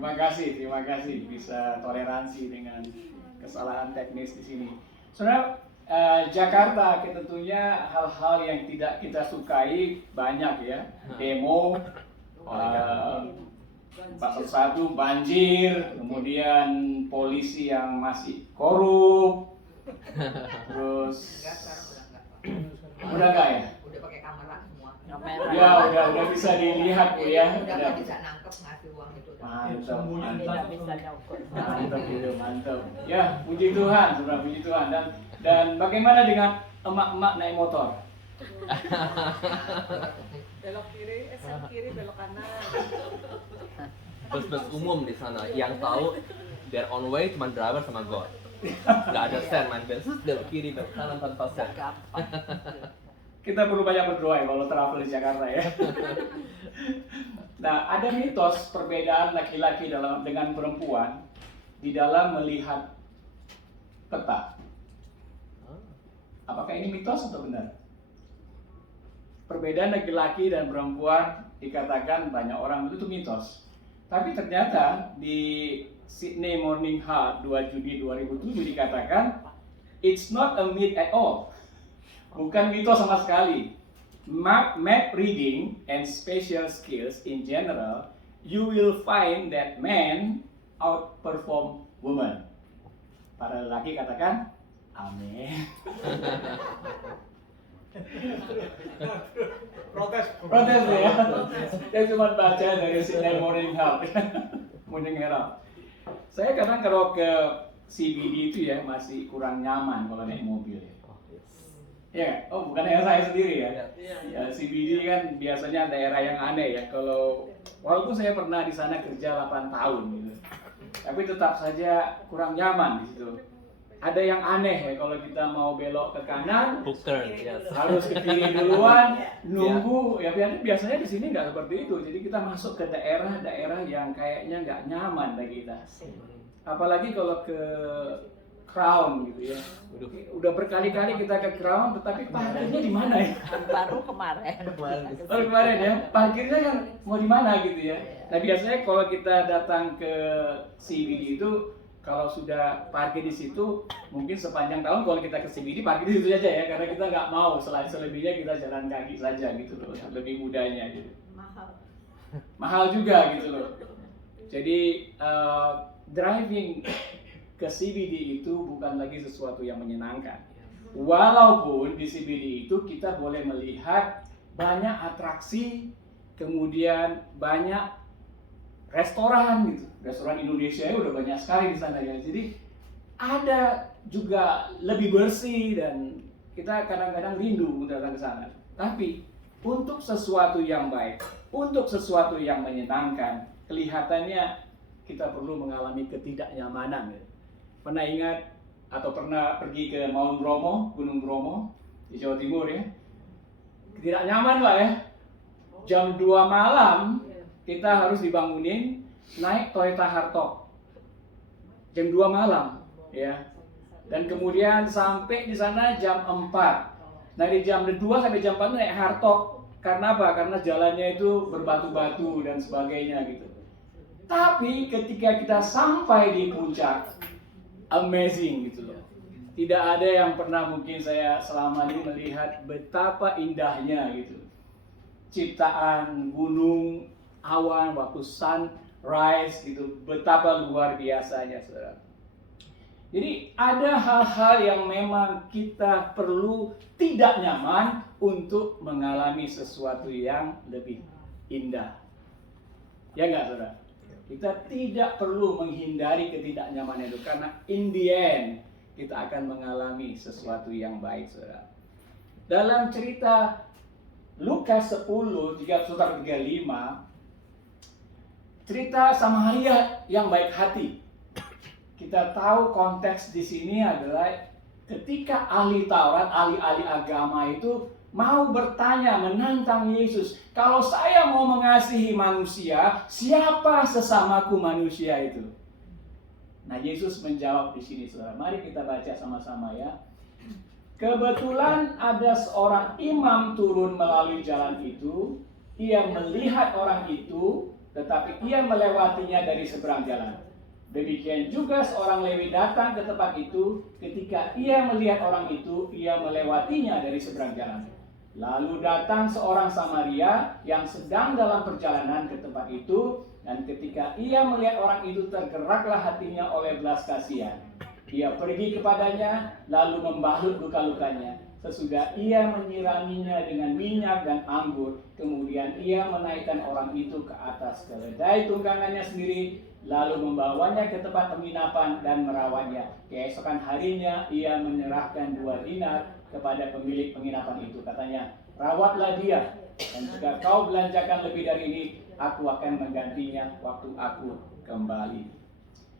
Terima kasih bisa toleransi dengan kesalahan teknis di sini. Saudara, Jakarta tentunya hal-hal yang tidak kita sukai banyak ya. Demo, satu banjir, kemudian polisi yang masih korup, terus udah enggak ya? Udah pakai kamera semua. Ya udah bisa dilihat Bu ya. Udah bisa nangkep ngasih uang itu. Mantap. Ya, puji Tuhan, saudara, puji Tuhan. Dan bagaimana dengan emak-emak naik motor? Belok kiri, belok kanan. Bus-bus umum di sana yang tahu their on way cuma driver sama God. Gak ada sen main bensin, belok kiri, belok kanan tanpa sen. Kita perlu banyak berdoa ya kalau travel di Jakarta ya. Nah, ada mitos perbedaan laki-laki dengan perempuan di dalam melihat peta. Apakah ini mitos atau benar? Perbedaan laki-laki dan perempuan dikatakan banyak orang itu mitos. Tapi ternyata di Sydney Morning Herald 2 Juni 2007 dikatakan it's not a myth at all. Bukan mitos sama sekali. Map reading and spatial skills in general, you will find that men outperform women. Para lelaki katakan, amin. Protes ya. Saya cuma baca dari Sydney Morning Herald. Saya kadang kalau ke CBD itu ya masih kurang nyaman kalau naik mobil ya. Ya, bukan daerah saya sendiri ya. Ya, CBD kan biasanya daerah yang aneh ya. Walaupun saya pernah di sana kerja 8 tahun gitu, tapi tetap saja kurang nyaman di situ. Ada yang aneh ya, kalau kita mau belok ke kanan, harus ke kiri duluan, nunggu. Ya biasanya di sini nggak seperti itu. Jadi kita masuk ke daerah-daerah yang kayaknya nggak nyaman bagi kita. Apalagi kalau ke Crown gitu ya. Udah berkali-kali kita ke Crown, tetapi parkirnya di mana ya? Baru kemarin Ya, parkirnya kan mau di mana gitu ya. Nah biasanya kalau kita datang ke CBD itu, kalau sudah parkir di situ, mungkin sepanjang tahun kalau kita ke CBD parkir di situ aja ya, karena kita nggak mau selebihnya kita jalan kaki saja gitu loh, lebih mudahnya gitu. Mahal juga gitu loh. Jadi driving ke CBD itu bukan lagi sesuatu yang menyenangkan. Walaupun di CBD itu kita boleh melihat banyak atraksi, kemudian banyak restoran gitu. Restoran Indonesia udah banyak sekali di sana ya. Jadi ada juga lebih bersih dan kita kadang-kadang rindu datang ke sana. Tapi untuk sesuatu yang baik, untuk sesuatu yang menyenangkan, kelihatannya kita perlu mengalami ketidaknyamanan. Ya. Pernah ingat atau pernah pergi ke Mount Bromo, Gunung Bromo di Jawa Timur ya? Tidak nyaman lah ya. Jam 2 malam kita harus dibangunin naik Toyota Hardtop. Jam 2 malam ya. Dan kemudian sampai di sana jam 4. Dari jam 2 sampai jam 4 naik Hardtop. Karena apa? Karena jalannya itu berbatu-batu dan sebagainya gitu. Tapi ketika kita sampai di puncak, amazing gitu loh. Tidak ada yang pernah mungkin saya selama ini melihat betapa indahnya gitu. Ciptaan gunung, awan, waktu sunrise gitu, betapa luar biasanya saudara. Jadi ada hal-hal yang memang kita perlu tidak nyaman untuk mengalami sesuatu yang lebih indah. Ya enggak saudara? Kita tidak perlu menghindari ketidaknyamanan itu karena in the end kita akan mengalami sesuatu yang baik, saudara. Dalam cerita Lukas 10, 35, cerita Samaria yang baik hati. Kita tahu konteks di sini adalah ketika ahli Taurat, ahli-ahli agama itu mau bertanya, menantang Yesus, kalau saya mau mengasihi manusia, siapa sesamaku manusia itu? Nah, Yesus menjawab di sini, saudara. Mari kita baca sama-sama ya. Kebetulan ada seorang imam turun melalui jalan itu. Ia melihat orang itu, tetapi ia melewatinya dari seberang jalan. Demikian juga seorang Lewi datang ke tempat itu, ketika ia melihat orang itu, ia melewatinya dari seberang jalan. Lalu datang seorang Samaria yang sedang dalam perjalanan ke tempat itu, dan ketika ia melihat orang itu, tergeraklah hatinya oleh belas kasihan. Ia pergi kepadanya, lalu membalut luka-lukanya. Sesudah ia menyiraminya dengan minyak dan anggur, kemudian ia menaikkan orang itu ke atas keledai tunggangannya sendiri, lalu membawanya ke tempat penginapan dan merawatnya. Keesokan harinya ia menyerahkan 2 dinar kepada pemilik penginapan itu. Katanya, rawatlah dia, dan jika kau belanjakan lebih dari ini, aku akan menggantinya waktu aku kembali.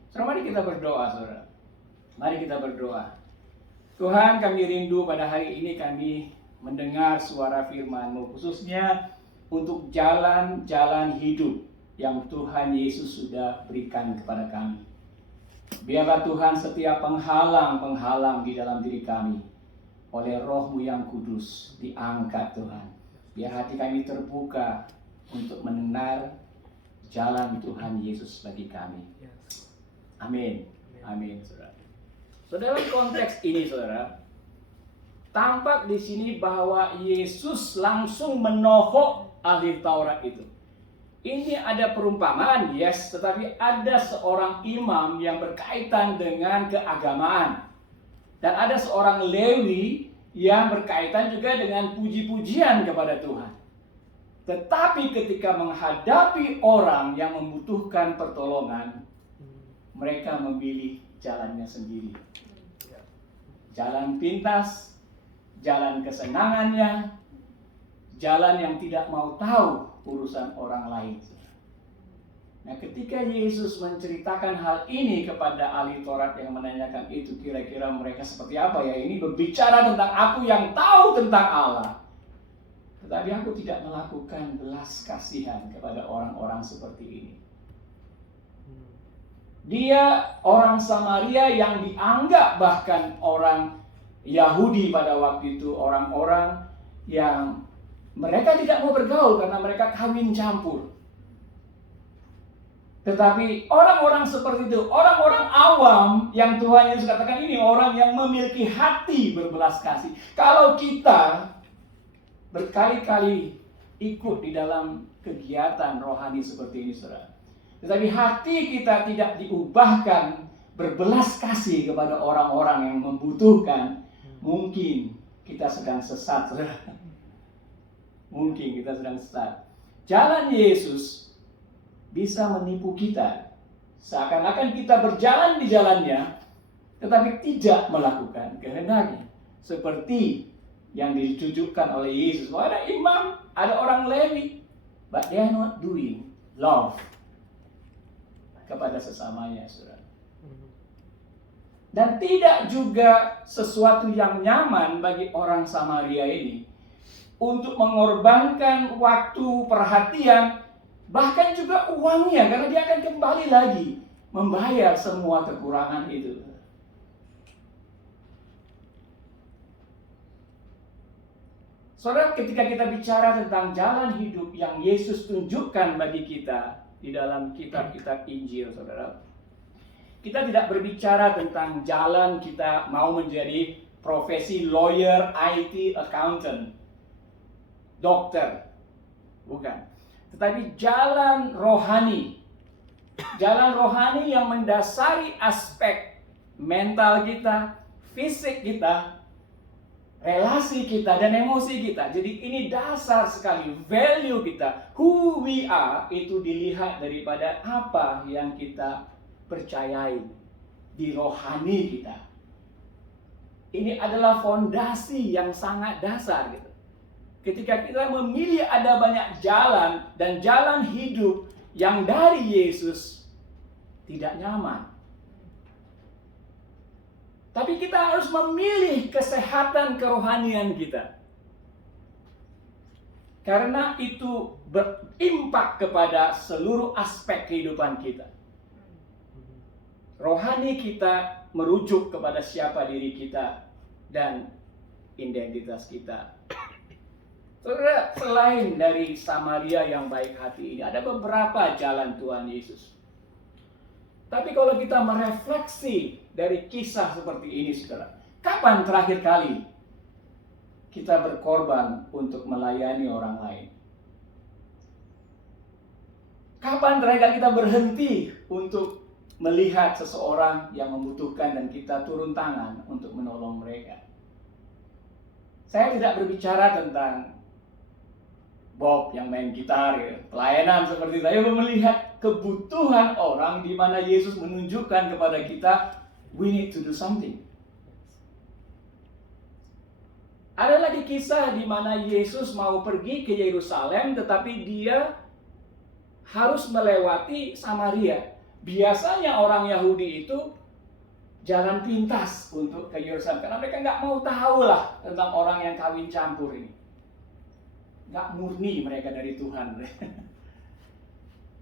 Saudara, mari kita berdoa, saudara. Mari kita berdoa. Tuhan, kami rindu pada hari ini kami mendengar suara firman-Mu, khususnya untuk jalan-jalan hidup yang Tuhan Yesus sudah berikan kepada kami. Biarlah Tuhan setiap penghalang-penghalang di dalam diri kami oleh Roh-Mu yang kudus diangkat Tuhan. Biar hati kami terbuka untuk mendengar jalan Tuhan Yesus bagi kami. Amin. Amin, saudara. Saudara, dalam konteks ini, saudara, tampak di sini bahwa Yesus langsung menohok ahli Taurat itu. Ini ada perumpamaan, yes, tetapi ada seorang imam yang berkaitan dengan keagamaan. Dan ada seorang Lewi yang berkaitan juga dengan puji-pujian kepada Tuhan. Tetapi ketika menghadapi orang yang membutuhkan pertolongan, mereka memilih jalannya sendiri. Jalan pintas, jalan kesenangannya, jalan yang tidak mau tahu urusan orang lain. Nah, ketika Yesus menceritakan hal ini kepada ahli Taurat yang menanyakan itu, kira-kira mereka seperti apa ya? Ini berbicara tentang aku yang tahu tentang Allah, tetapi aku tidak melakukan belas kasihan kepada orang-orang seperti ini. Dia orang Samaria yang dianggap bahkan orang Yahudi pada waktu itu, orang-orang yang mereka tidak mau bergaul karena mereka kawin campur. Tetapi orang-orang seperti itu, orang-orang awam yang Tuhan Yesus katakan ini orang yang memiliki hati berbelas kasih. Kalau kita berkali-kali ikut di dalam kegiatan rohani seperti ini, saudara, tetapi hati kita tidak diubahkan berbelas kasih kepada orang-orang yang membutuhkan, mungkin kita sedang sesat, saudara. Mungkin kita sedang sesat. Jalan Yesus bisa menipu kita. Seakan-akan kita berjalan di jalannya, tetapi tidak melakukan kehendaknya. Seperti yang ditujukan oleh Yesus. Bahwa ada imam, ada orang Lewi, but they are not doing love kepada sesamanya, saudara. Dan tidak juga sesuatu yang nyaman bagi orang Samaria ini untuk mengorbankan waktu, perhatian, bahkan juga uangnya, karena dia akan kembali lagi membayar semua kekurangan itu. Saudara, ketika kita bicara tentang jalan hidup yang Yesus tunjukkan bagi kita di dalam kitab-kitab Injil, saudara, kita tidak berbicara tentang jalan kita mau menjadi profesi lawyer, IT, accountant, dokter, bukan. Tetapi jalan rohani yang mendasari aspek mental kita, fisik kita, relasi kita, dan emosi kita. Jadi ini dasar sekali, value kita, who we are, itu dilihat daripada apa yang kita percayai di rohani kita. Ini adalah fondasi yang sangat dasar gitu. Ketika kita memilih ada banyak jalan dan jalan hidup yang dari Yesus, tidak nyaman. Tapi kita harus memilih kesehatan kerohanian kita. Karena itu berimpak kepada seluruh aspek kehidupan kita. Rohani kita merujuk kepada siapa diri kita dan identitas kita. Saudara, selain dari Samaria yang baik hati ini, ada beberapa jalan Tuhan Yesus. Tapi kalau kita merefleksi dari kisah seperti ini, saudara, kapan terakhir kali kita berkorban untuk melayani orang lain? Kapan terakhir kali kita berhenti untuk melihat seseorang yang membutuhkan dan kita turun tangan untuk menolong mereka? Saya tidak berbicara tentang Bob yang main gitar, ya, pelayanan seperti saya, melihat kebutuhan orang di mana Yesus menunjukkan kepada kita, we need to do something. Ada lagi kisah di mana Yesus mau pergi ke Yerusalem, tetapi dia harus melewati Samaria. Biasanya orang Yahudi itu jalan pintas untuk ke Yerusalem, karena mereka nggak mau tahu lah tentang orang yang kawin campur ini. Nggak murni mereka dari Tuhan.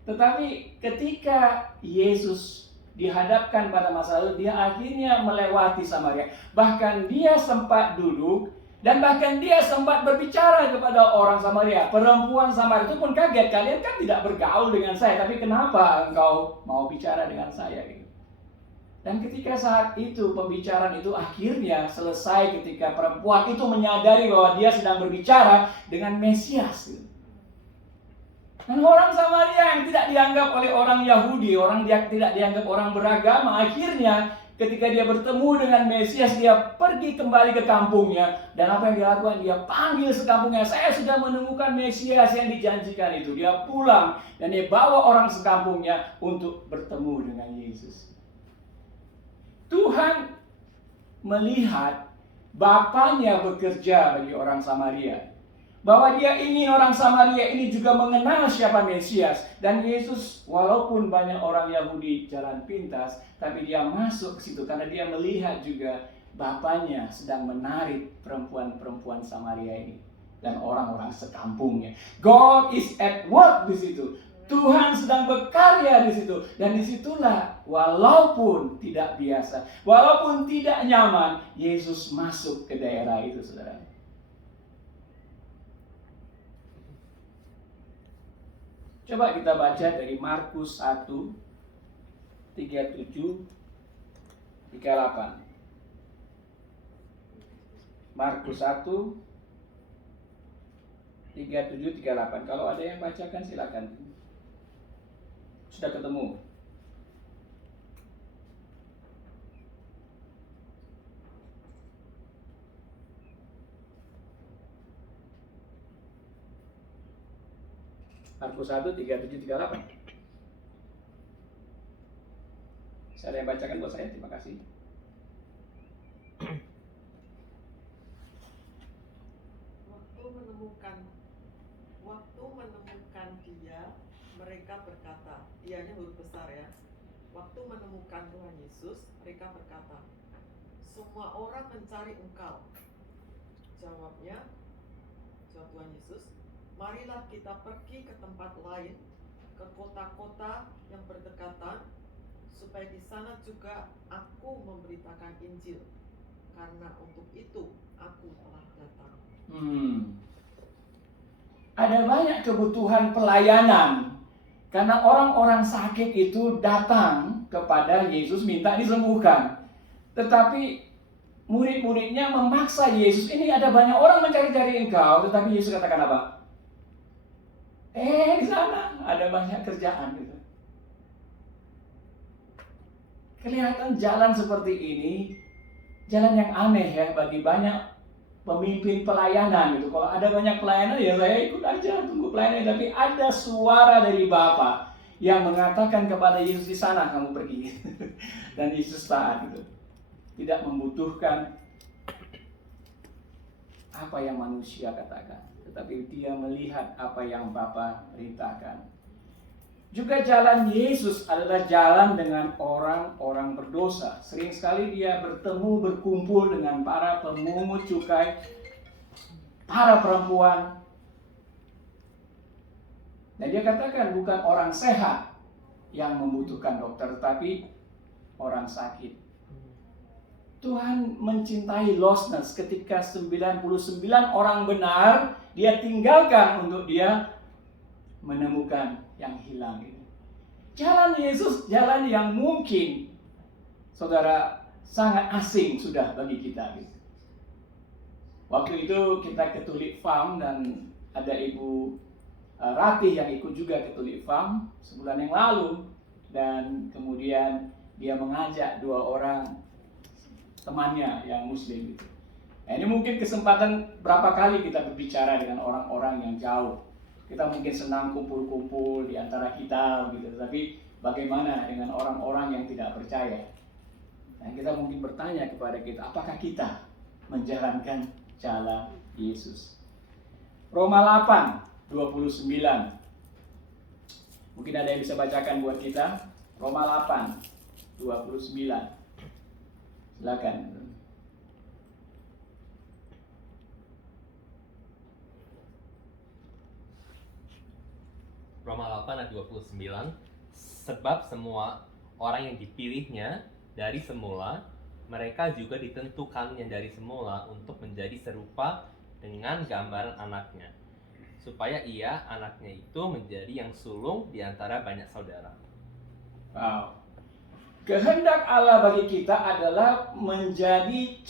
Tetapi ketika Yesus dihadapkan pada masalah, dia akhirnya melewati Samaria. Bahkan dia sempat duduk dan bahkan dia sempat berbicara kepada orang Samaria. Perempuan Samaria itu pun kaget, kalian kan tidak bergaul dengan saya, tapi kenapa engkau mau bicara dengan saya? Dan ketika saat itu pembicaraan itu akhirnya selesai ketika perempuan itu menyadari bahwa dia sedang berbicara dengan Mesias. Dan orang Samaria yang tidak dianggap oleh orang Yahudi, orang dia tidak dianggap orang beragama, akhirnya ketika dia bertemu dengan Mesias, dia pergi kembali ke kampungnya. Dan apa yang dia lakukan? Dia panggil sekampungnya, saya sudah menemukan Mesias yang dijanjikan itu. Dia pulang dan dia bawa orang sekampungnya untuk bertemu dengan Yesus. Tuhan melihat Bapaknya bekerja bagi orang Samaria, bahwa dia ingin orang Samaria ini juga mengenal siapa Mesias. Dan Yesus, walaupun banyak orang Yahudi jalan pintas, tapi dia masuk ke situ karena dia melihat juga Bapaknya sedang menarik perempuan-perempuan Samaria ini dan orang-orang sekampungnya. God is at work di situ. Tuhan sedang berkarya di situ. Dan disitulah, walaupun tidak biasa, walaupun tidak nyaman, Yesus masuk ke daerah itu, saudara. Coba kita baca dari Markus 1, 37, 38. Markus 1, 37, 38. Kalau ada yang bacakan silakan. Sudah ketemu? Markus 1, 37, 38. Saya ada yang bacakan buat saya, terima kasih. Waktu menemukan dia, mereka berkata, dianya huruf besar ya. Waktu menemukan Tuhan Yesus, mereka berkata, semua orang mencari engkau. Jawab Tuhan Yesus, marilah kita pergi ke tempat lain, ke kota-kota yang berdekatan, supaya di sana juga aku memberitakan Injil. Karena untuk itu aku telah datang. Ada banyak kebutuhan pelayanan. Karena orang-orang sakit itu datang kepada Yesus minta disembuhkan. Tetapi murid-muridnya memaksa Yesus, ini ada banyak orang mencari-cari engkau. Tetapi Yesus katakan apa? Di sana ada banyak kerjaan gitu. Kelihatan jalan seperti ini, jalan yang aneh ya bagi banyak pemimpin pelayanan gitu. Kalau ada banyak pelayanan ya saya ikut aja tunggu pelayanan. Tapi ada suara dari Bapa yang mengatakan kepada Yesus, di sana kamu pergi. Dan Yesus taat gitu. Tidak membutuhkan apa yang manusia katakan, tetapi dia melihat apa yang Bapa perintahkan. Juga jalan Yesus adalah jalan dengan orang-orang berdosa. Sering sekali dia bertemu, berkumpul dengan para pemungut cukai, para perempuan. Dan dia katakan bukan orang sehat yang membutuhkan dokter, tetapi orang sakit. Tuhan mencintai lostness ketika 99 orang benar dia tinggalkan untuk dia menemukan yang hilang itu. Jalan Yesus, jalan yang mungkin saudara sangat asing sudah bagi kita gitu. Waktu itu kita ke Tulip Farm dan ada Ibu Ratih yang ikut juga ke Tulip Farm sebulan yang lalu, dan kemudian dia mengajak 2 orang temannya yang muslim gitu. Nah, ini mungkin kesempatan berapa kali kita berbicara dengan orang-orang yang jauh. Kita mungkin senang kumpul-kumpul di antara kita gitu, tapi bagaimana dengan orang-orang yang tidak percaya? Nah, kita mungkin bertanya kepada kita, apakah kita menjalankan jalan Yesus? Roma 8:29. Mungkin ada yang bisa bacakan buat kita. Roma 8:29. Silakan. Roma 8 ayat 29. Sebab semua orang yang dipilihnya dari semula, mereka juga ditentukannya dari semula untuk menjadi serupa dengan gambaran anaknya, supaya ia, anaknya itu, menjadi yang sulung di antara banyak saudara. Wow. Kehendak Allah bagi kita adalah menjadi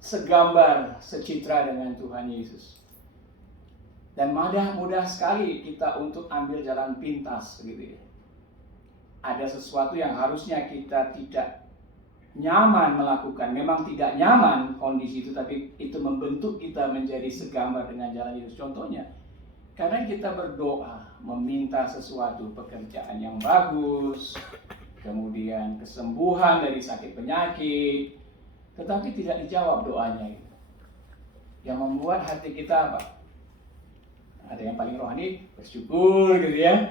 segambar, secitra dengan Tuhan Yesus. Dan mudah sekali kita untuk ambil jalan pintas gitu ya. Ada sesuatu yang harusnya kita tidak nyaman melakukan. Memang tidak nyaman kondisi itu, tapi itu membentuk kita menjadi segambar dengan jalan Yesus. Contohnya, kadang kita berdoa meminta sesuatu, pekerjaan yang bagus, kemudian kesembuhan dari sakit penyakit, tetapi tidak dijawab doanya gitu. Yang membuat hati kita apa? Ada yang paling rohani bersyukur gitu ya,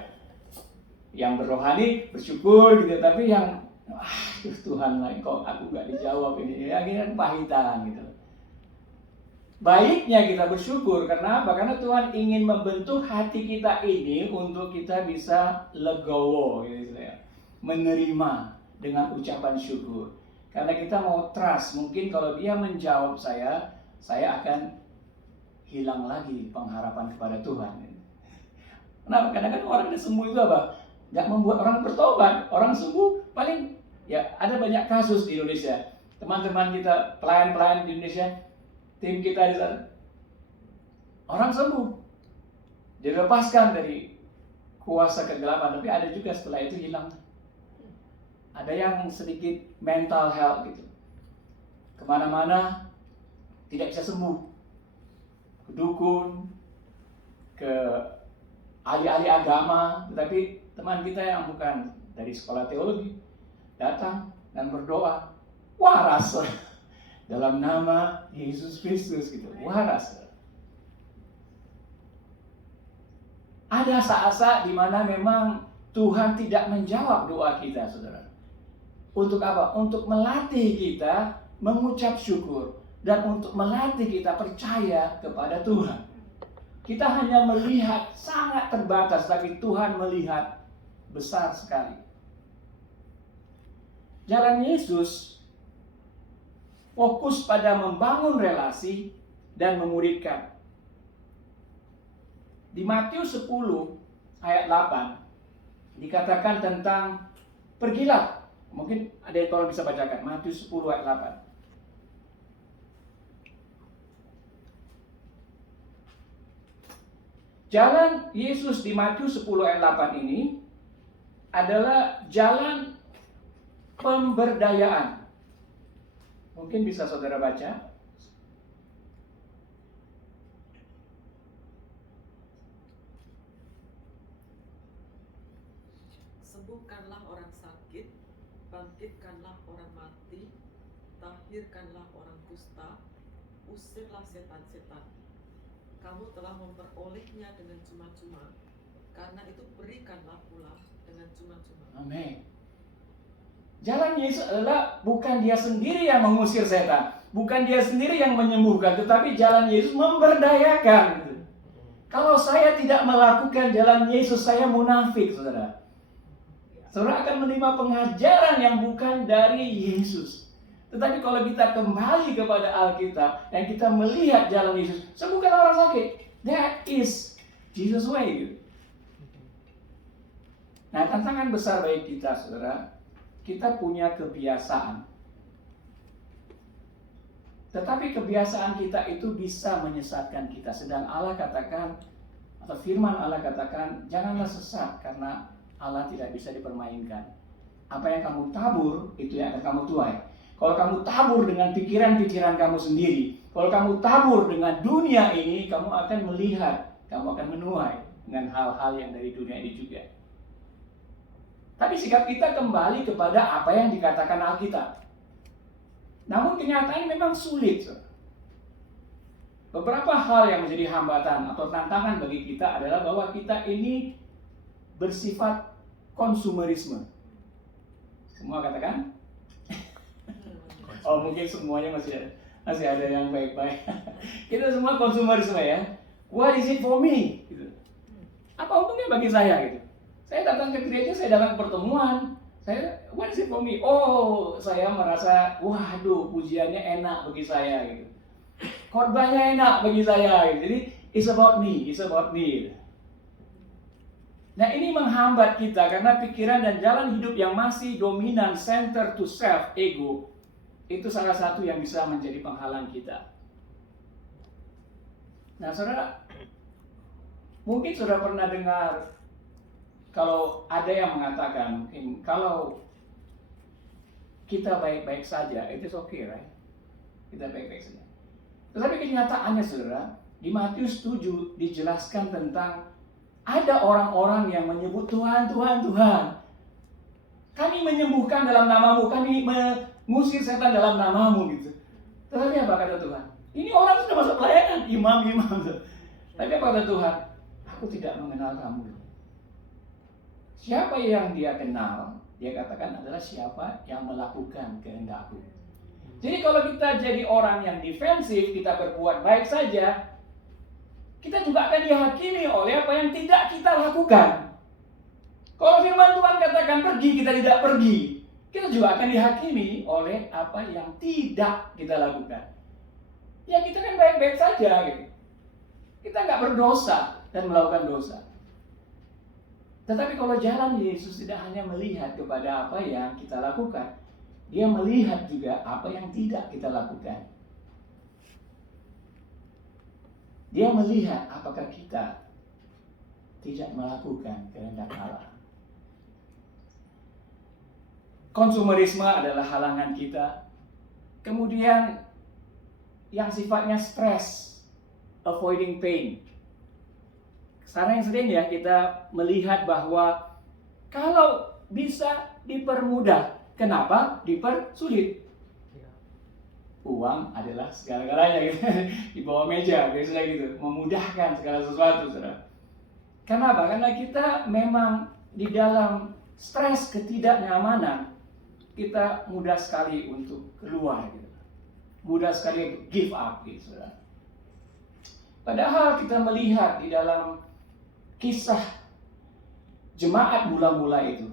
yang berrohani bersyukur gitu, tapi yang Tuhan kok aku nggak dijawab ini, ya akhirnya kepahitan gitu. Baiknya kita bersyukur, karena apa? Karena Tuhan ingin membentuk hati kita ini untuk kita bisa legowo gitu ya, menerima dengan ucapan syukur. Karena kita mau trust, mungkin kalau dia menjawab saya akan hilang lagi pengharapan kepada Tuhan. Kenapa? Kadang-kadang orang yang sembuh itu apa? Nggak membuat orang bertobat. Orang sembuh paling, ya ada banyak kasus di Indonesia. Teman-teman kita, pelayan-pelayan di Indonesia, tim kita di sana, orang sembuh, dilepaskan dari kuasa kegelapan, tapi ada juga setelah itu hilang. Ada yang sedikit mental health gitu, kemana-mana tidak bisa sembuh, ke dukun, ke ahli-ahli agama, tetapi teman kita yang bukan dari sekolah teologi datang dan berdoa, waras dalam nama Yesus Kristus gitu, waras. Ada saat-saat di mana memang Tuhan tidak menjawab doa kita, saudara. Untuk apa? Untuk melatih kita mengucap syukur dan untuk melatih kita percaya kepada Tuhan. Kita hanya melihat sangat terbatas, tapi Tuhan melihat besar sekali. Jalan Yesus fokus pada membangun relasi dan memuridkan. Di Matius 10 ayat 8 dikatakan tentang pergilah. Mungkin ada yang tolong bisa bacakan Matius 10 ayat 8. Jalan Yesus di Matius 10 ayat 8 ini adalah jalan pemberdayaan. Mungkin bisa saudara baca. Sembuhkanlah orang sakit, bangkitkanlah orang mati, tahirkanlah orang kusta, usirlah setan-setan. Kamu telah memperolehnya dengan cuma-cuma, karena itu berikanlah pula dengan cuma-cuma. Amin. Jalan Yesus adalah bukan dia sendiri yang mengusir setan, bukan dia sendiri yang menyembuhkan, tetapi jalan Yesus memberdayakan. Kalau saya tidak melakukan jalan Yesus, saya munafik, saudara. Saudara akan menerima pengajaran yang bukan dari Yesus. Tetapi kalau kita kembali kepada Alkitab dan kita melihat jalan Yesus, sembuhkan orang sakit. That is Jesus way. Gitu. Nah, tantangan besar bagi kita, saudara, kita punya kebiasaan. Tetapi kebiasaan kita itu bisa menyesatkan kita. Sedang Allah katakan, atau firman Allah katakan, janganlah sesat karena Allah tidak bisa dipermainkan. Apa yang kamu tabur, itu yang akan kamu tuai. Kalau kamu tabur dengan pikiran-pikiran kamu sendiri, kalau kamu tabur dengan dunia ini, kamu akan melihat, kamu akan menuai dengan hal-hal yang dari dunia ini juga. Tapi sikap kita kembali kepada apa yang dikatakan Alkitab. Namun kenyataannya memang sulit. Beberapa hal yang menjadi hambatan atau tantangan bagi kita adalah bahwa kita ini bersifat konsumerisme. Semua katakan? Oh, mungkin semuanya masih ada yang baik-baik. Kita semua konsumerisme ya. What is it for me? Gitu. Apa untungnya bagi saya gitu? Saya datang ke gereja, saya datang ke pertemuan. What is it for me? Oh, saya merasa, waduh, pujiannya enak bagi saya gitu. Khotbahnya enak bagi saya gitu. Jadi it's about me. Nah, ini menghambat kita karena pikiran dan jalan hidup yang masih dominan, center to self, ego, itu salah satu yang bisa menjadi penghalang kita. Nah, saudara, mungkin sudah pernah dengar kalau ada yang mengatakan, kalau kita baik-baik saja, it is okay, right? Kita baik-baik saja. Tetapi kenyataannya, saudara, di Matius 7 dijelaskan tentang ada orang-orang yang menyebut Tuhan, Tuhan, Tuhan. Kami menyembuhkan dalam namamu, kami mengusir setan dalam namamu, gitu. Tetapi apa kata Tuhan? Ini orang sudah masuk pelayanan, imam. Tapi apa kata Tuhan? Aku tidak mengenal kamu. Siapa yang dia kenal, dia katakan adalah siapa yang melakukan kehendakku. Jadi kalau kita jadi orang yang defensif, kita berbuat baik saja, kita juga akan dihakimi oleh apa yang tidak kita lakukan. Kalau firman Tuhan katakan pergi, kita tidak pergi, kita juga akan dihakimi oleh apa yang tidak kita lakukan. Ya kita kan baik-baik saja gitu. Kita nggak berdosa dan melakukan dosa. Tetapi kalau jalan Yesus tidak hanya melihat kepada apa yang kita lakukan, dia melihat juga apa yang tidak kita lakukan. Dia melihat apakah kita tidak melakukan kehendak Allah. Konsumerisme adalah halangan kita. Kemudian yang sifatnya stres, avoiding pain. Sekarang yang sering ya kita melihat bahwa kalau bisa dipermudah, kenapa dipersulit? Uang adalah segala-galanya gitu. Di bawah meja biasanya gitu, memudahkan segala sesuatu, saudara. Kenapa? Karena kita memang di dalam stres ketidaknyamanan, kita mudah sekali untuk keluar gitu. Mudah sekali untuk give up gitu, saudara. Padahal kita melihat di dalam kisah jemaat mula-mula itu,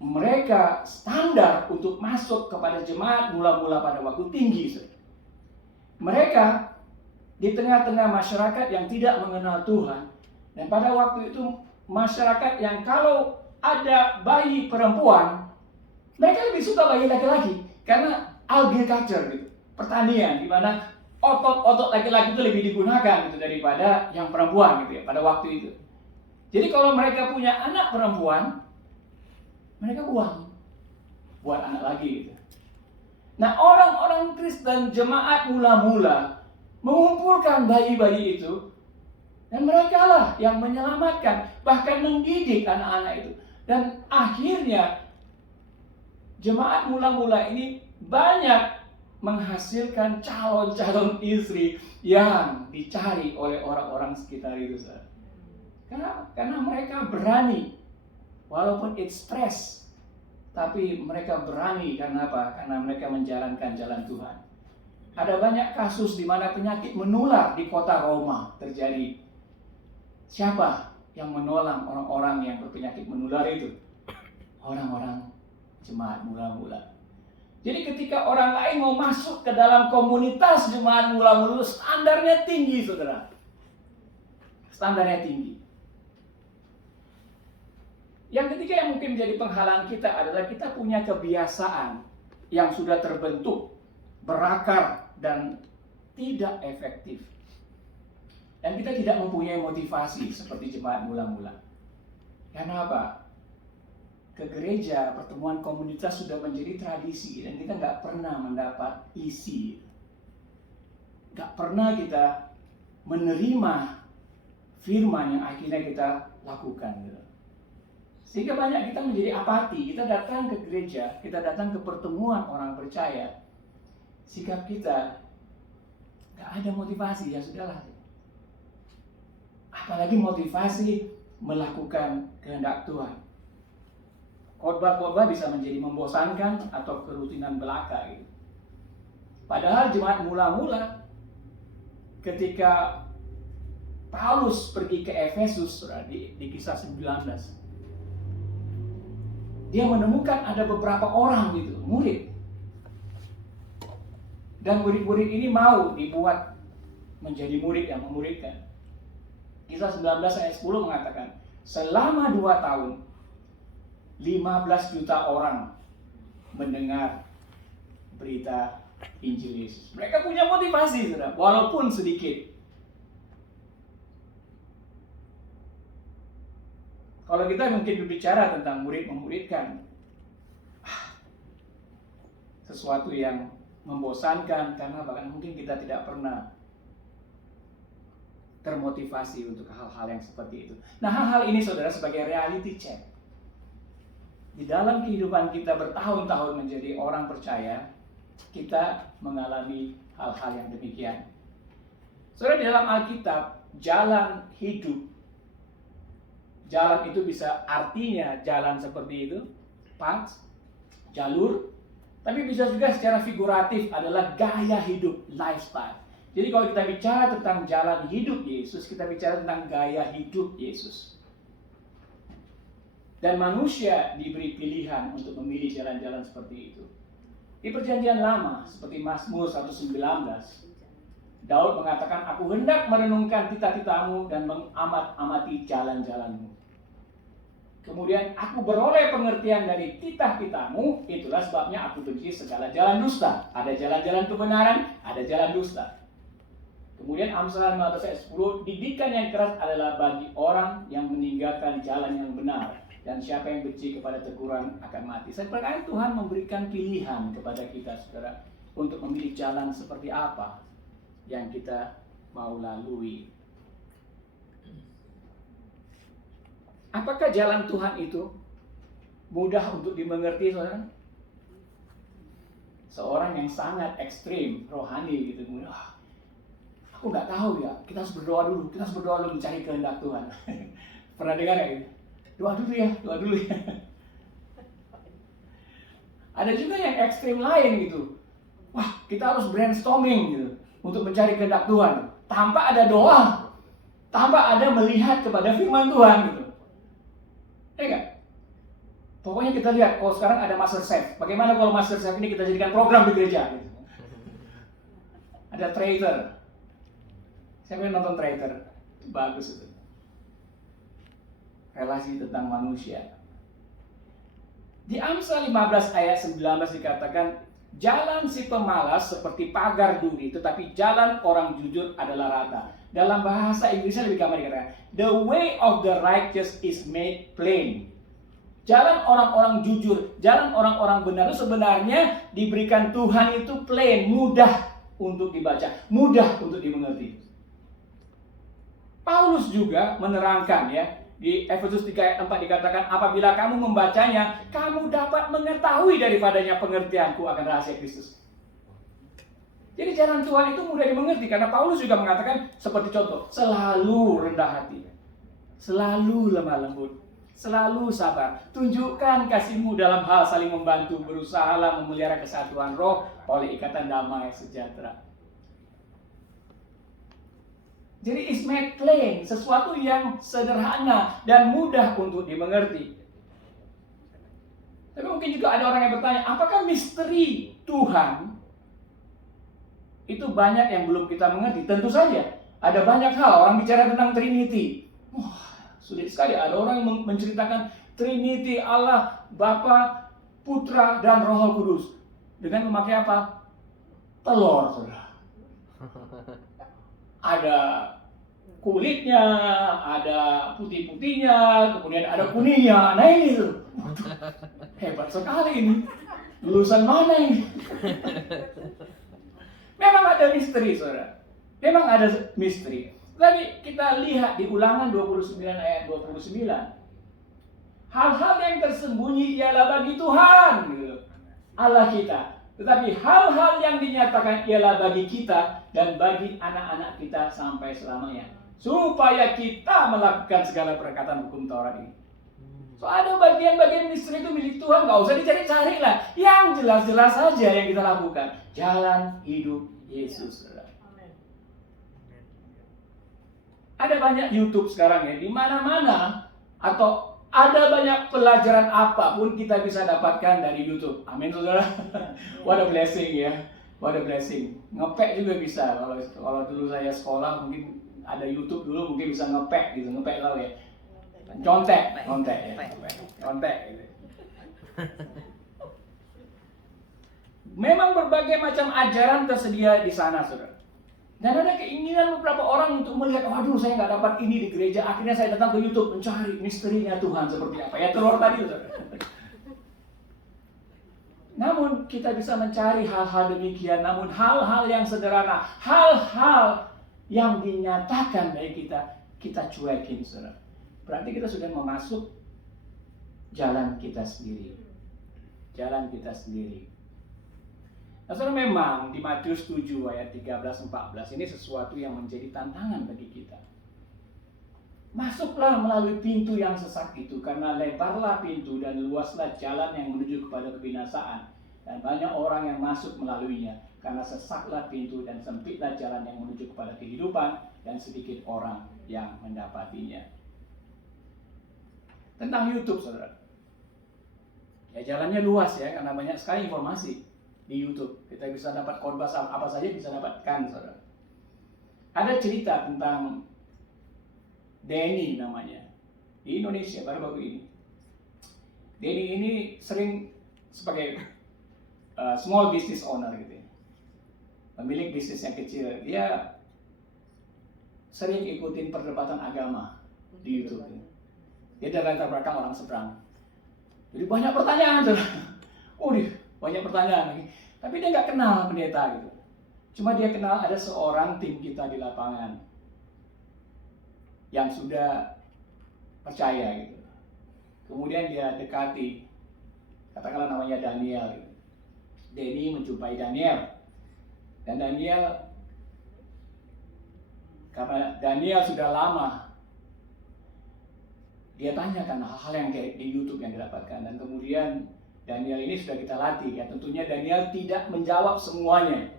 mereka standar untuk masuk kepada jemaat mula-mula pada waktu tinggi. Mereka di tengah-tengah masyarakat yang tidak mengenal Tuhan, dan pada waktu itu masyarakat yang kalau ada bayi perempuan, mereka lebih suka bayi laki-laki karena agriculture gitu, pertanian, di mana otot-otot laki-laki itu lebih digunakan gitu daripada yang perempuan gitu ya pada waktu itu. Jadi kalau mereka punya anak perempuan, mereka buang buat anak lagi gitu. Nah, orang-orang Kristen jemaat mula-mula mengumpulkan bayi-bayi itu, dan mereka lah yang menyelamatkan, bahkan mendidik anak-anak itu. Dan akhirnya jemaat mula-mula ini banyak menghasilkan calon-calon istri yang dicari oleh orang-orang sekitar itu. Kenapa? Karena mereka berani, walaupun it's stress, tapi mereka berani karena apa? Karena mereka menjalankan jalan Tuhan. Ada banyak kasus di mana penyakit menular di kota Roma terjadi. Siapa yang menolong orang-orang yang berpenyakit menular itu? Orang-orang jemaat mula-mula. Jadi ketika orang lain mau masuk ke dalam komunitas jemaat mula-mula, standarnya tinggi, saudara. Standarnya tinggi. Yang ketiga yang mungkin menjadi penghalang kita adalah kita punya kebiasaan yang sudah terbentuk, berakar, dan tidak efektif. Dan kita tidak mempunyai motivasi seperti jemaat mula-mula. Karena apa? Ke gereja, pertemuan komunitas sudah menjadi tradisi dan kita nggak pernah mendapat isi. Nggak pernah kita menerima firman yang akhirnya kita lakukan. Gitu. Sehingga banyak kita menjadi apati. Kita datang ke gereja, kita datang ke pertemuan orang percaya. Sikap kita nggak ada motivasi, ya sudahlah. Apalagi motivasi melakukan kehendak Tuhan. Khotbah-khotbah bisa menjadi membosankan atau kerutinan belaka gitu. Padahal jemaat mula-mula ketika Paulus pergi ke Efesus di kisah 19, dia menemukan ada beberapa orang gitu, murid. Dan murid-murid ini mau dibuat menjadi murid yang memuridkan. Kisah 19 ayat 10 mengatakan, selama 2 tahun 15 juta orang mendengar berita Injil Yesus. Mereka punya motivasi, saudara, walaupun sedikit. Kalau kita mungkin berbicara tentang murid memuridkan, sesuatu yang membosankan karena bahkan mungkin kita tidak pernah termotivasi untuk hal-hal yang seperti itu. Nah, hal-hal ini saudara sebagai reality check. Di dalam kehidupan kita bertahun-tahun menjadi orang percaya, kita mengalami hal-hal yang demikian. Saudara, di dalam Alkitab, jalan hidup, jalan itu bisa artinya jalan seperti itu, path, jalur, tapi bisa juga secara figuratif adalah gaya hidup, lifestyle. Jadi kalau kita bicara tentang jalan hidup Yesus, kita bicara tentang gaya hidup Yesus. Dan manusia diberi pilihan untuk memilih jalan-jalan seperti itu. Di perjanjian lama, seperti Mazmur 119, Daud mengatakan, aku hendak merenungkan titah-titahmu dan mengamat-amati jalan-jalanmu. Kemudian, aku beroleh pengertian dari titah-titahmu, itulah sebabnya aku benci segala jalan dusta. Ada jalan-jalan kebenaran, ada jalan dusta. Kemudian Amsal 15 ayat 10, didikan yang keras adalah bagi orang yang meninggalkan jalan yang benar. Dan siapa yang benci kepada teguran akan mati. Saya percaya Tuhan memberikan pilihan kepada kita, saudara, untuk memilih jalan seperti apa yang kita mau lalui. Apakah jalan Tuhan itu mudah untuk dimengerti, saudara? Seorang yang sangat ekstrim, rohani gitu, aku nggak tahu ya, kita harus berdoa dulu mencari kehendak Tuhan. Pernah dengar ya gitu? Doa dulu ya. Ada juga yang ekstrim lain gitu. Wah, kita harus brainstorming gitu untuk mencari kehendak Tuhan. Tanpa ada doa, tanpa ada melihat kepada firman Tuhan gitu. Ya enggak? Pokoknya kita lihat, oh sekarang ada Master Chef. Bagaimana kalau Master Chef ini kita jadikan program di gereja gitu. Ada traitor. Siapa yang nonton traitor? Bagus itu. Relasi tentang manusia. Di Amsal 15 ayat 19 dikatakan, jalan si pemalas seperti pagar duri, tetapi jalan orang jujur adalah rata. Dalam bahasa Inggrisnya lebih gampang dikatakan, the way of the righteous is made plain. Jalan orang-orang jujur, jalan orang-orang benar itu sebenarnya diberikan Tuhan itu plain, mudah untuk dibaca, mudah untuk dimengerti. Paulus juga menerangkan ya, di Efesus 3 ayat 4 dikatakan, apabila kamu membacanya, kamu dapat mengetahui daripadanya pengertianku akan rahasia Kristus. Jadi jalan Tuhan itu mudah dimengerti, karena Paulus juga mengatakan, seperti contoh, selalu rendah hati, selalu lemah lembut, selalu sabar, tunjukkan kasihmu dalam hal saling membantu, berusahalah memelihara kesatuan roh oleh ikatan damai sejahtera. Jadi is made plain, sesuatu yang sederhana dan mudah untuk dimengerti. Tapi mungkin juga ada orang yang bertanya, apakah misteri Tuhan itu banyak yang belum kita mengerti? Tentu saja, ada banyak hal. Orang bicara tentang Trinity. Wah, sulit sekali. Ada orang yang menceritakan Trinity, Allah, Bapa, Putra, dan Roh Kudus. Dengan memakai apa? Telur, saudara. Ada kulitnya, ada putih-putihnya, kemudian ada kuningnya. Nah ini tuh. Hebat sekali ini. Lulusan mana ini? Memang ada misteri, saudara. Memang ada misteri. Tapi kita lihat di Ulangan 29 ayat 29. Hal-hal yang tersembunyi ialah bagi Tuhan, gitu. Allah kita. Tetapi hal-hal yang dinyatakan ialah bagi kita dan bagi anak-anak kita sampai selamanya. Supaya kita melakukan segala perkataan hukum Taurat ini. So ada bagian-bagian misteri itu milik Tuhan, nggak usah dicari-cari lah. Yang jelas-jelas saja yang kita lakukan. Jalan hidup Yesus. Ada banyak YouTube sekarang ya, di mana-mana atau ada banyak pelajaran apapun kita bisa dapatkan dari YouTube. Amin, saudara. What a blessing ya, what a blessing. Ngepek juga bisa. Kalau dulu saya sekolah mungkin ada YouTube dulu mungkin bisa ngepek gitu, ngepek tahu ya. Contek ya, contek gitu. Memang berbagai macam ajaran tersedia di sana, saudara. Dan ada keinginan beberapa orang untuk melihat, waduh saya nggak dapat ini di gereja, akhirnya saya datang ke YouTube mencari misterinya Tuhan seperti apa. Ya telur tadi, saudara. Namun kita bisa mencari hal-hal demikian, namun hal-hal yang sederhana, hal-hal yang dinyatakan bagi kita cuekin, saudara. Berarti kita sudah memasuk jalan kita sendiri. Jalan kita sendiri. Nah, saudara, memang di Matius 7 ayat 13-14 ini sesuatu yang menjadi tantangan bagi kita. Masuklah melalui pintu yang sesak itu, karena lebarlah pintu dan luaslah jalan yang menuju kepada kebinasaan. Dan banyak orang yang masuk melaluinya, karena sesaklah pintu dan sempitlah jalan yang menuju kepada kehidupan, dan sedikit orang yang mendapatinya. Tentang YouTube, saudara. Ya jalannya luas ya, karena banyak sekali informasi di YouTube. Kita bisa dapat khotbah apa saja bisa dapatkan, saudara. Ada cerita tentang Denny namanya. Di Indonesia baru-baru ini. Denny ini sering sebagai small business owner gitu ya. Pemilik bisnis yang kecil. Dia sering ikutin perdebatan agama di YouTube. Dia dari latar belakang orang seberang. Jadi banyak pertanyaan, saudara. Banyak pertanyaan lagi. Tapi dia nggak kenal pendeta gitu. Cuma dia kenal ada seorang tim kita di lapangan yang sudah percaya gitu. Kemudian dia dekati, katakanlah namanya Daniel gitu. Denny menjumpai Daniel. Dan Daniel, karena Daniel sudah lama, dia tanyakan hal-hal yang di YouTube yang didapatkan. Dan kemudian Daniel ini sudah kita latih ya. Tentunya Daniel tidak menjawab semuanya.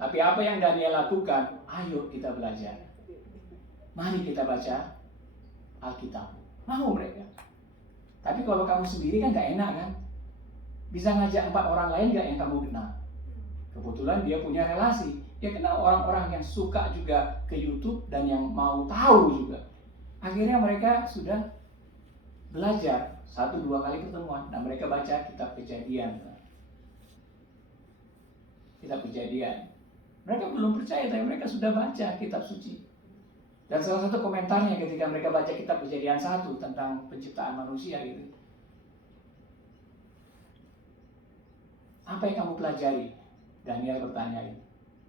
Tapi apa yang Daniel lakukan, ayo kita belajar. Mari kita baca Alkitab. Mau mereka. Tapi kalau kamu sendiri kan gak enak kan? Bisa ngajak 4 orang lain gak yang kamu kenal? Kebetulan dia punya relasi. Dia kenal orang-orang yang suka juga ke YouTube dan yang mau tahu juga. Akhirnya mereka sudah belajar 1-2 kali pertemuan. Nah mereka baca kitab Kejadian. Kitab Kejadian. Mereka belum percaya, tapi mereka sudah baca kitab suci. Dan salah satu komentarnya ketika mereka baca kitab Kejadian 1 tentang penciptaan manusia gitu. Apa yang kamu pelajari? Daniel bertanya itu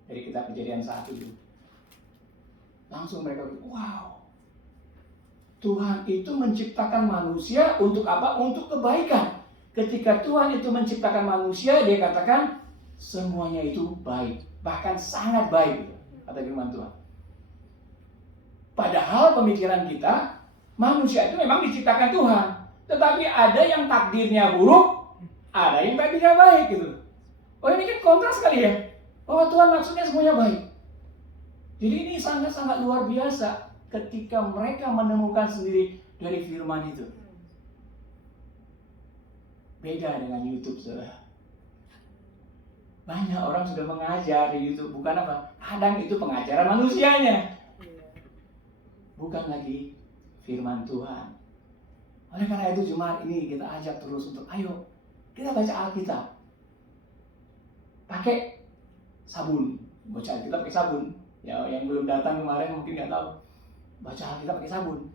dari kitab Kejadian 1 itu. Langsung mereka bilang, wow. Tuhan itu menciptakan manusia untuk apa? Untuk kebaikan. Ketika Tuhan itu menciptakan manusia, dia katakan semuanya itu baik, bahkan sangat baik, kata firman Tuhan. Padahal pemikiran kita, manusia itu memang diciptakan Tuhan, tetapi ada yang takdirnya buruk, ada yang takdirnya baik gitu. Oh ini kan kontras sekali ya. Oh Tuhan maksudnya semuanya baik. Jadi ini sangat-sangat luar biasa ketika mereka menemukan sendiri dari firman itu. Beda dengan YouTube, saudara. Banyak orang sudah mengajar di YouTube, bukan apa? Kadang itu pengajaran manusianya, bukan lagi firman Tuhan. Oleh karena itu Jumat ini kita ajak terus untuk ayo kita baca Alkitab. Pakai sabun, baca Alkitab pakai sabun. Ya, yang belum datang kemarin mungkin nggak tahu. Baca Alkitab pakai sabun.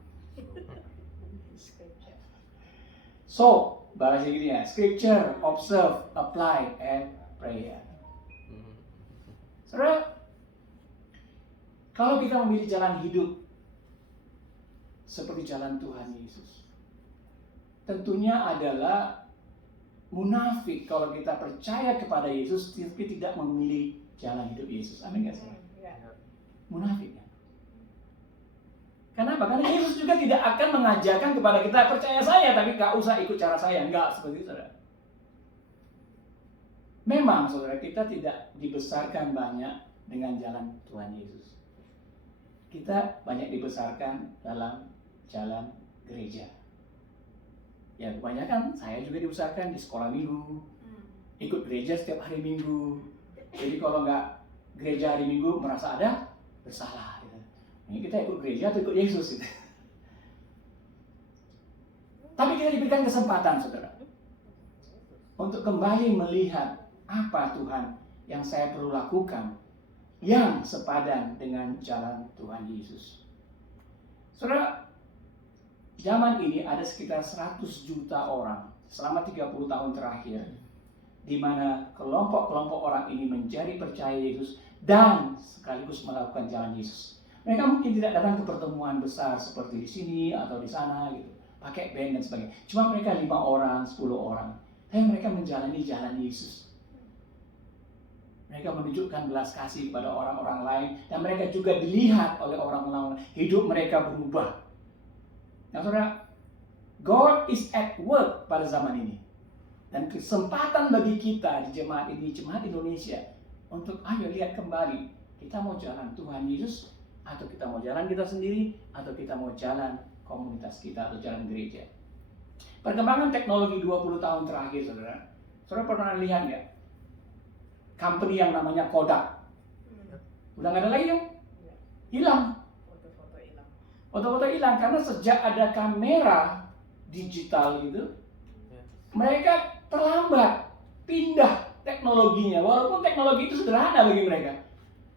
So, bahasa gini ya, scripture, observe, apply, and prayer. Saudara, kalau kita memilih jalan hidup seperti jalan Tuhan Yesus, tentunya adalah munafik kalau kita percaya kepada Yesus tapi tidak memilih jalan hidup Yesus. Amin nggak sih? Munafik ya. Kenapa? Karena Yesus juga tidak akan mengajarkan kepada kita percaya saya tapi nggak usah ikut cara saya. Nggak seperti itu, saudara. Memang saudara kita tidak dibesarkan banyak dengan jalan Tuhan Yesus. Kita banyak dibesarkan dalam jalan gereja. Ya kebanyakan saya juga dibesarkan di sekolah minggu, ikut gereja setiap hari Minggu. Jadi kalau nggak gereja hari Minggu merasa ada bersalah. Gitu. Ini kita ikut gereja atau ikut Yesus? Gitu. Tapi kita diberikan kesempatan saudara untuk kembali melihat apa Tuhan yang saya perlu lakukan yang sepadan dengan jalan Tuhan Yesus. Saudara, zaman ini ada sekitar 100 juta orang selama 30 tahun terakhir di mana kelompok-kelompok orang ini menjadi percaya Yesus dan sekaligus melakukan jalan Yesus. Mereka mungkin tidak datang ke pertemuan besar seperti di sini atau di sana gitu, pakai band dan sebagainya. Cuma mereka 5 orang, 10 orang, tapi mereka menjalani jalan Yesus. Mereka menunjukkan belas kasih kepada orang-orang lain dan mereka juga dilihat oleh orang-orang, hidup mereka berubah. Nah, saudara, God is at work pada zaman ini. Dan kesempatan bagi kita di jemaat ini, jemaat Indonesia, untuk ayo lihat kembali, kita mau jalan Tuhan Yesus, atau kita mau jalan kita sendiri, atau kita mau jalan komunitas kita, atau jalan gereja. Perkembangan teknologi 20 tahun terakhir, saudara. Saudara pernah lihat nggak? Company yang namanya Kodak. Udah nggak ada lagi kan? Hilang. Foto-foto hilang karena sejak ada kamera digital gitu, mereka terlambat pindah teknologinya. Walaupun teknologi itu sederhana bagi mereka,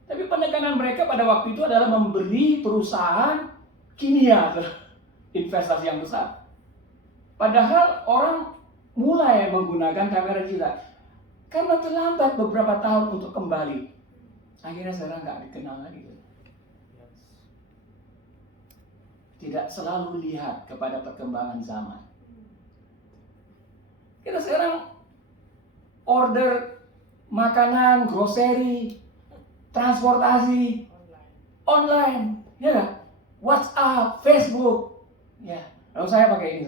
tapi penekanan mereka pada waktu itu adalah memberi perusahaan kimia investasi yang besar. Padahal orang mulai menggunakan kamera digital karena terlambat beberapa tahun untuk kembali. Akhirnya sekarang nggak dikenal lagi. Tidak selalu lihat kepada perkembangan zaman. Kita sekarang order makanan, grocery, transportasi online, ya kan? WhatsApp, Facebook, ya. Lalu saya pakai ini,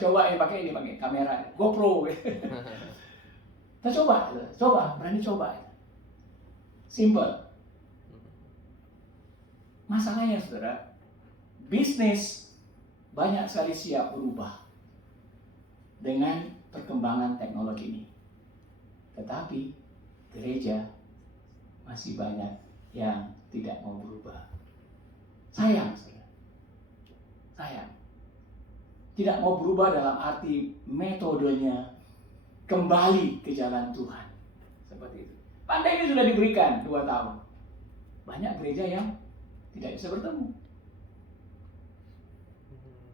coba pakai kamera, GoPro. Kita coba, berani coba. Simple. Masalahnya saudara, bisnis banyak sekali siap berubah dengan perkembangan teknologi ini. Tetapi gereja masih banyak yang tidak mau berubah. Sayang, saudara. Sayang. Tidak mau berubah dalam arti metodenya kembali ke jalan Tuhan. Seperti itu. Pandai ini sudah diberikan 2 tahun. Banyak gereja yang tidak bisa bertemu.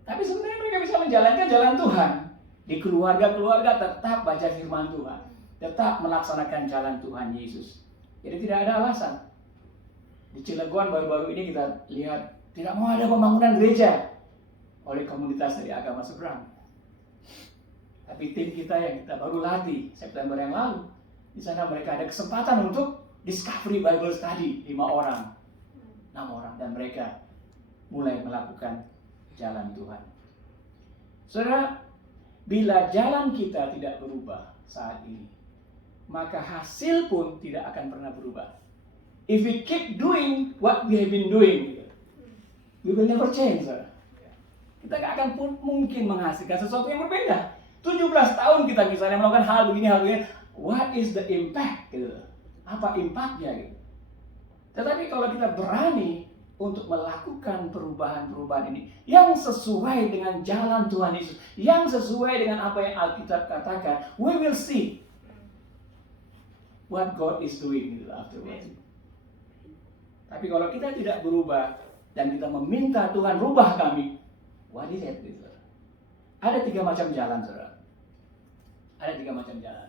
Tapi sebenarnya mereka bisa menjalankan jalan Tuhan. Di keluarga-keluarga tetap baca firman Tuhan. Tetap melaksanakan jalan Tuhan Yesus. Jadi tidak ada alasan. Di Cilegon baru-baru ini kita lihat tidak mau ada pembangunan gereja oleh komunitas dari agama seberang. Tapi tim kita yang kita baru latih September yang lalu, di sana mereka ada kesempatan untuk Discovery Bible Study 5 orang, 6 orang, dan mereka mulai melakukan jalan Tuhan. Saudara, bila jalan kita tidak berubah saat ini, maka hasil pun tidak akan pernah berubah. If we keep doing what we have been doing, we will never change. Saudara. Kita gak akan mungkin menghasilkan sesuatu yang berbeda. 17 tahun kita misalnya melakukan hal begini, what is the impact gitu? Apa impactnya gitu? Tetapi kalau kita berani untuk melakukan perubahan-perubahan ini yang sesuai dengan jalan Tuhan Yesus, yang sesuai dengan apa yang Alkitab katakan, we will see what God is doing gitu afterwards. Tapi kalau kita tidak berubah dan kita meminta Tuhan rubah kami, what is it gitu? Ada 3 macam jalan, saudara. Ada 3 macam jalan.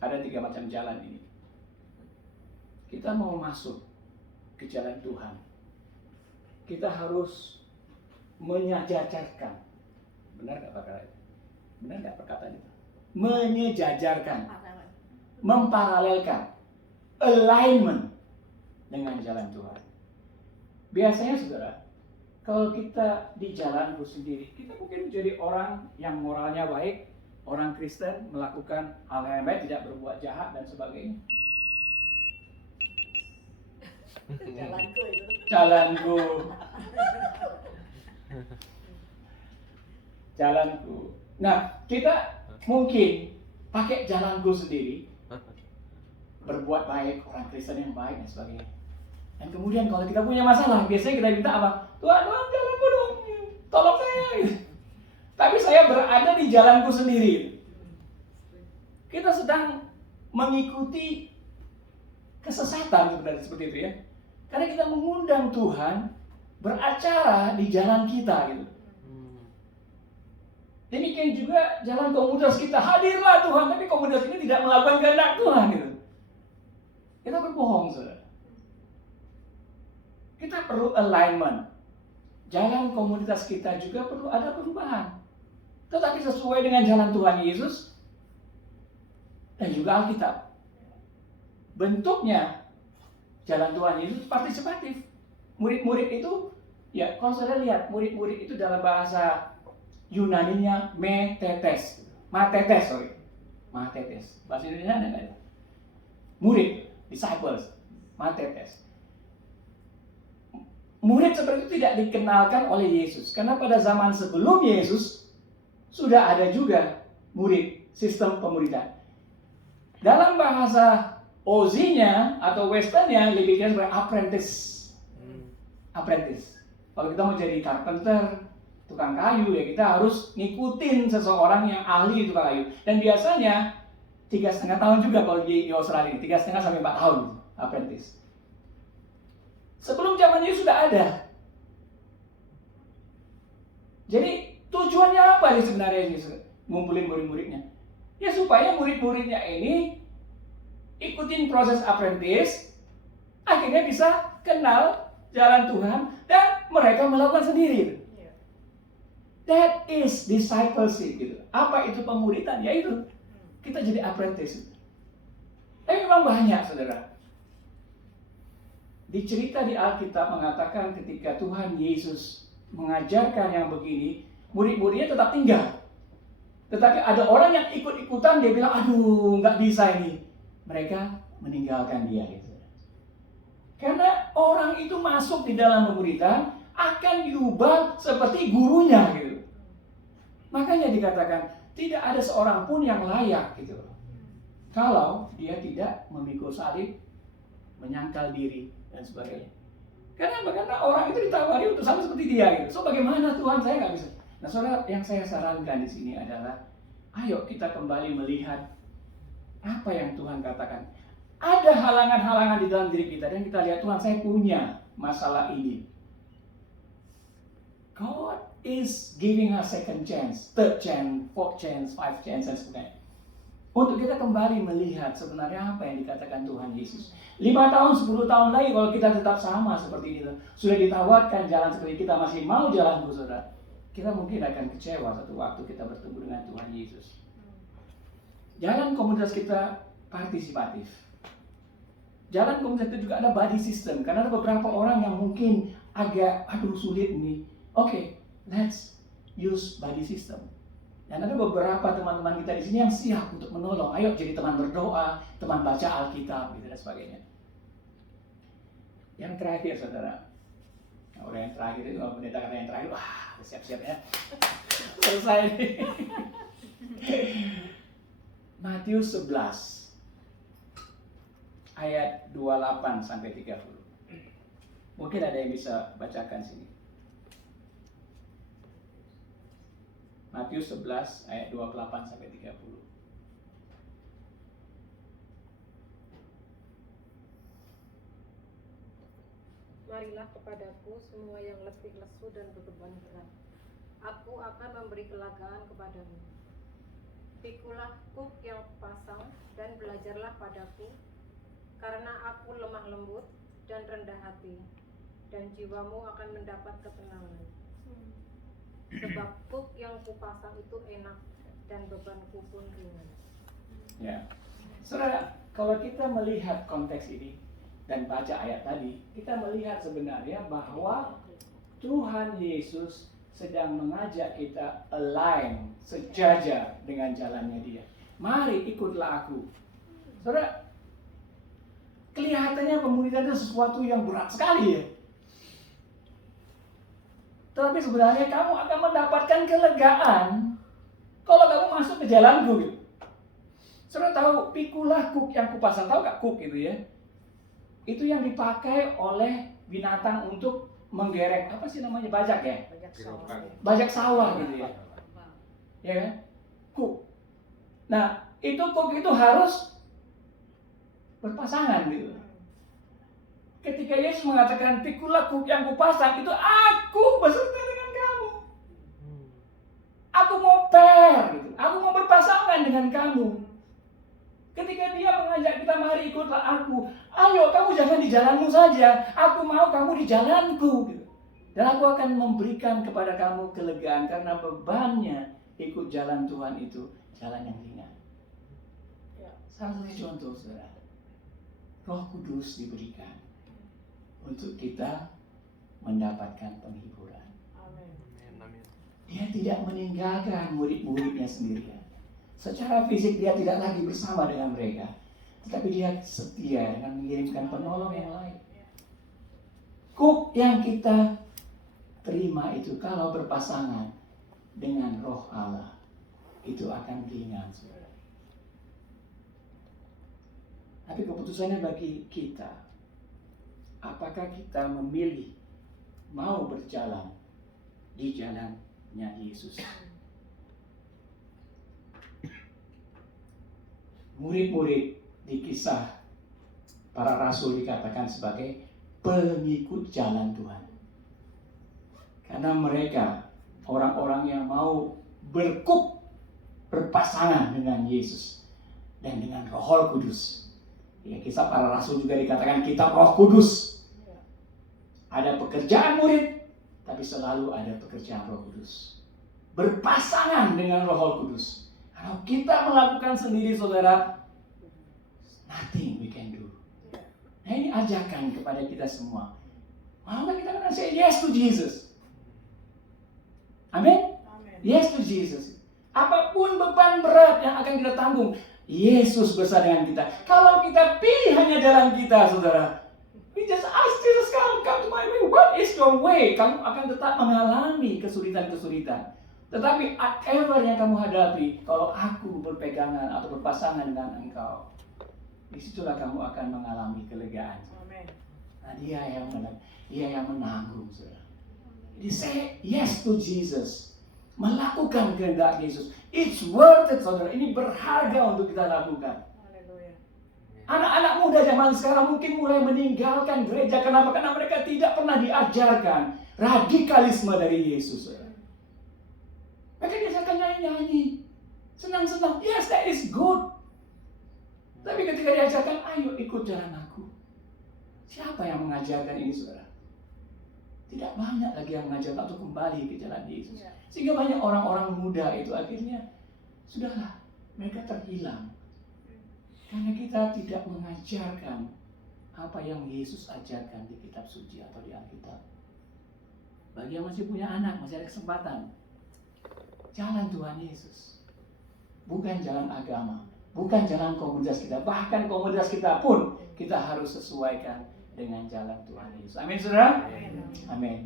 Ada 3 macam jalan ini. Kita mau masuk ke jalan Tuhan, kita harus menyejajarkan. Benar nggak perkataan itu? Benar nggak perkataan itu? Menyejajarkan, memparalelkan, alignment dengan jalan Tuhan. Biasanya saudara, kalau kita di jalanku sendiri, kita mungkin menjadi orang yang moralnya baik, orang Kristen, melakukan hal yang baik, tidak berbuat jahat dan sebagainya. Jalanku itu. Jalanku. Nah, kita mungkin pakai jalanku sendiri, berbuat baik, orang Kristen yang baik dan sebagainya. Dan kemudian kalau kita punya masalah, biasanya kita minta apa? Tuhan, jalanku dong, tolong saya. Tapi saya berada di jalanku sendiri. Kita sedang mengikuti kesesatan sebenarnya seperti itu ya. Karena kita mengundang Tuhan beracara di jalan kita gitu. Demikian juga jalan komunitas kita, hadirlah Tuhan, tapi komunitas ini tidak melakukan kehendak Tuhan gitu. Kita berbohong, saudara. Kita perlu alignment. Jalan komunitas kita juga perlu ada perubahan. Tetapi sesuai dengan jalan Tuhan Yesus dan juga Alkitab. Bentuknya jalan Tuhan Yesus partisipatif. Murid-murid itu, ya kalau saudara lihat, murid-murid itu dalam bahasa Yunaninya matetes. Matetes. Bahasa Indonesia ada nggak? Murid, disciples, matetes. Murid seperti itu tidak dikenalkan oleh Yesus. Karena pada zaman sebelum Yesus, sudah ada juga murid, sistem pemuridan. Dalam bahasa Ozinya atau Westernnya lebih dikenal sebagai apprentice. Apprentice. Kalau kita mau jadi carpenter, tukang kayu, ya kita harus ngikutin seseorang yang ahli tukang kayu. Dan biasanya 3,5 tahun juga kalau di Australia, 3,5 sampai 4 tahun apprentice. Sebelum zaman Yesus sudah ada. Jadi tujuannya apa sih sebenarnya Yesus ngumpulin murid-muridnya? Ya supaya murid-muridnya ini ikutin proses apprentice, akhirnya bisa kenal jalan Tuhan dan mereka melakukan sendiri. That is discipleship gitu. Apa itu pemuridan? Ya itu. Kita jadi apprentice. Tapi memang banyak, saudara. Di cerita di Alkitab mengatakan ketika Tuhan Yesus mengajarkan yang begini, murid-muridnya tetap tinggal. Tetapi ada orang yang ikut-ikutan, dia bilang, aduh nggak bisa ini. Mereka meninggalkan dia gitu. Karena orang itu masuk di dalam pemuridan akan diubah seperti gurunya gitu. Makanya dikatakan tidak ada seorang pun yang layak gitu. Kalau dia tidak memikul salib, menyangkal diri dan sebagainya. Kenapa? Karena orang itu ditawari untuk sama seperti dia gitu. So bagaimana Tuhan, saya nggak bisa. Nah saudara, yang saya sarankan di sini adalah, ayo kita kembali melihat apa yang Tuhan katakan. Ada halangan-halangan di dalam diri kita dan kita lihat, Tuhan saya punya masalah ini. God is giving us second chance, third chance, fourth chance, fifth chance dan sebagainya. Untuk kita kembali melihat sebenarnya apa yang dikatakan Tuhan Yesus. 5 tahun, 10 tahun lagi kalau kita tetap sama seperti itu, sudah ditawarkan jalan seperti kita masih mau jalan saudara, kita mungkin akan kecewa satu waktu kita bertemu dengan Tuhan Yesus. Jalan komunitas kita partisipatif. Jalan komunitas itu juga ada body system, karena ada beberapa orang yang mungkin agak sulit nih. Oke, let's use body system. Dan ada beberapa teman-teman kita di sini yang siap untuk menolong. Ayo jadi teman berdoa, teman baca Alkitab, gitu dan sebagainya. Yang terakhir saudara. Nah, orang yang terakhir itu kalau pendeta kata yang terakhir, wah siap-siap ya. Selesai nih. Matius 11 ayat 28 sampai 30. Mungkin ada yang bisa bacakan sini. Matius 11 ayat 28 sampai 30. Marilah kepadaku semua yang letih lesu dan beban berat. Aku akan memberi kelegaan kepadamu. Pikulah kuk yang kupasang dan belajarlah padaku, karena aku lemah lembut dan rendah hati, dan jiwamu akan mendapat ketenangan. Sebab kuk yang kupasang itu enak dan bebanku pun ringan. Ya, saudara, kalau kita melihat konteks ini dan baca ayat tadi, kita melihat sebenarnya bahwa Tuhan Yesus sedang mengajak kita align, sejajar dengan jalannya Dia. Mari ikutlah aku. Saudara, kelihatannya pemuridan itu sesuatu yang berat sekali ya. Tetapi sebenarnya kamu akan mendapatkan kelegaan kalau kamu masuk ke jalanku gitu. Saudara tahu, pikulah kuk yang kupasang, tahu gak kuk itu ya? Itu yang dipakai oleh binatang untuk menggerek, apa sih namanya, bajak ya? Bajak sawah gitu ya. Ya kan? Kuk. Nah, itu kuk itu harus berpasangan gitu. Ketika Yesus mengatakan pikulah kuk yang kupasang, itu aku beserta dengan kamu. Aku mau pair gitu. Aku mau berpasangan dengan kamu. Ketika Dia mengajak kita, mari ikutlah aku. Ayo, kamu jangan di jalanmu saja. Aku mau kamu di jalanku gitu. Dan aku akan memberikan kepada kamu kelegaan, karena bebannya ikut jalan Tuhan itu jalan yang ringan. Salah satu contoh, saudara, Roh Kudus diberikan untuk kita mendapatkan penghiburan. Dia tidak meninggalkan murid-muridnya sendirian. Secara fisik Dia tidak lagi bersama dengan mereka, tetapi Dia setia dengan mengirimkan penolong yang lain. Kuk yang kita terima itu kalau berpasangan dengan Roh Allah, itu akan ringan, saudara. Tapi keputusannya bagi kita, apakah kita memilih mau berjalan di jalannya Yesus. Murid-murid di kisah para rasul dikatakan sebagai pengikut jalan Tuhan. Karena mereka orang-orang yang mau berpasangan dengan Yesus dan dengan Roh Kudus. Ya, kisah para rasul juga dikatakan kitab Roh Kudus. Ada pekerjaan murid, tapi selalu ada pekerjaan Roh Kudus. Berpasangan dengan Roh Kudus. Kalau kita melakukan sendiri, saudara, nothing we can do. Nah, ini ajakan kepada kita semua. Maka kita akan say yes to Jesus. Amin? Yes to Jesus. Apapun beban berat yang akan kita tanggung, Yesus bersama dengan kita. Kalau kita pilih hanya jalan kita, saudara, we just ask Jesus, come to my way. What is your way? Kamu akan tetap mengalami kesulitan-kesulitan. Tetapi whatever yang kamu hadapi, kalau aku berpegangan atau berpasangan dengan engkau, disitulah kamu akan mengalami kelegaan. Nah, Dia yang menanggung, saudara. Jadi say yes to Jesus. Melakukan kehendak Yesus. It's worth it, saudara. Ini berharga untuk kita lakukan. Anak-anak muda zaman sekarang mungkin mulai meninggalkan gereja. Kenapa? Karena mereka tidak pernah diajarkan radikalisme dari Yesus, saudara. Mereka diajarkan nyanyi-nyanyi, senang-senang. Yes, that is good. Tapi ketika diajarkan, ayo ikut jalan aku. Siapa yang mengajarkan ini, saudara? Tidak banyak lagi yang mengajarkan untuk kembali ke jalan Yesus. Sehingga banyak orang-orang muda itu akhirnya, sudahlah, mereka terhilang. Karena kita tidak mengajarkan apa yang Yesus ajarkan di kitab suci atau di Alkitab. Bagi yang masih punya anak, masih ada kesempatan. Jalan Tuhan Yesus. Bukan jalan agama. Bukan jalan komunitas kita. Bahkan komunitas kita pun kita harus sesuaikan dengan jalan Tuhan Yesus. Amin, saudara. Amin.